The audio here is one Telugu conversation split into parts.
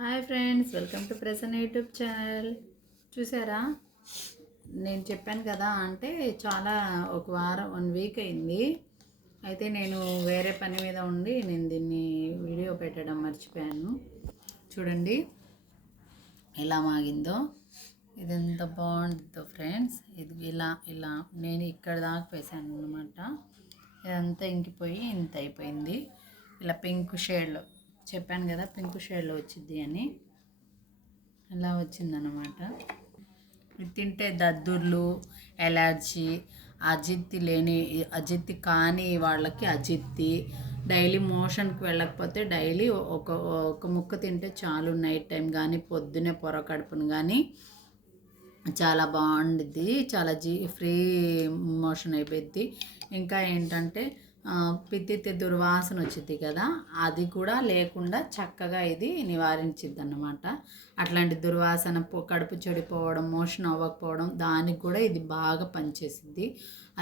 Hi friends, welcome to Prasanna YouTube channel. చూసారా, నేను చెప్పాను కదా, అంటే చాలా ఒక వారం 1 వీక్ అయింది. అయితే నేను వేరే పని మీద ఉండి నేను దీన్ని వీడియో పెట్టడం మర్చిపోయాను. చూడండి ఎలా మాగిందో, ఇది ఎంత బాగుంటుందో ఫ్రెండ్స్. ఇది ఇలా ఇలా నేను ఇక్కడ దాకా వేసాను అనమాట. ఇదంతా ఇంకిపోయి ఇంత అయిపోయింది. ఇలా పింక్ షేడ్లో చెప్పాను కదా, పింక్ షేడ్లో వచ్చింది అని. అలా వచ్చిందనమాట. ఇది తింటే దద్దుర్లు, ఎలర్జీ, అజిత్తి కాని వాళ్ళకి అజిత్తి, డైలీ మోషన్కి వెళ్ళకపోతే డైలీ ఒక ఒక ముక్క తింటే చాలు. నైట్ టైం కానీ పొద్దునే పొర కడుపును కానీ చాలా బాగుండిద్ది. చాలా ఫ్రీ మోషన్ అయిపోద్ది. ఇంకా ఏంటంటే పిత్తి దుర్వాసన వచ్చింది కదా, అది కూడా లేకుండా చక్కగా ఇది నివారించిద్ది అన్నమాట. అట్లాంటి దుర్వాసన, కడుపు చెడిపోవడం, మోషన్ అవ్వకపోవడం, దానికి కూడా ఇది బాగా పనిచేసిద్ది.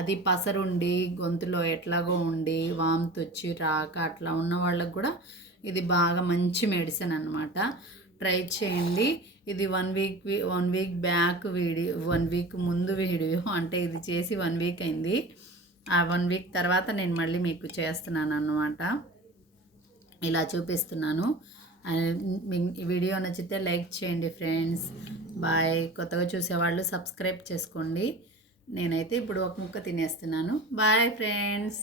అది పసరుండి గొంతులో ఎట్లాగో ఉండి వాంతి వచ్చి రాక అట్లా ఉన్న వాళ్ళకు కూడా ఇది బాగా మంచి మెడిసిన్ అన్నమాట. ట్రై చేయండి. ఇది 1 వీక్ బ్యాక్ వీడియో, 1 వీక్ ముందు వీడియో. అంటే ఇది చేసి 1 వీక్ అయింది. ఆ 1 వీక్ తర్వాత నేను మళ్ళీ మీకు చేస్తున్నాను అన్నమాట. ఇలా చూపిస్తున్నాను. ఈ వీడియో నచ్చితే లైక్ చేయండి ఫ్రెండ్స్. బాయ్. కొత్తగా చూసేవాళ్ళు సబ్స్క్రైబ్ చేసుకోండి. నేనైతే ఇప్పుడు ఒక ముక్క తినేస్తున్నాను. Bye friends.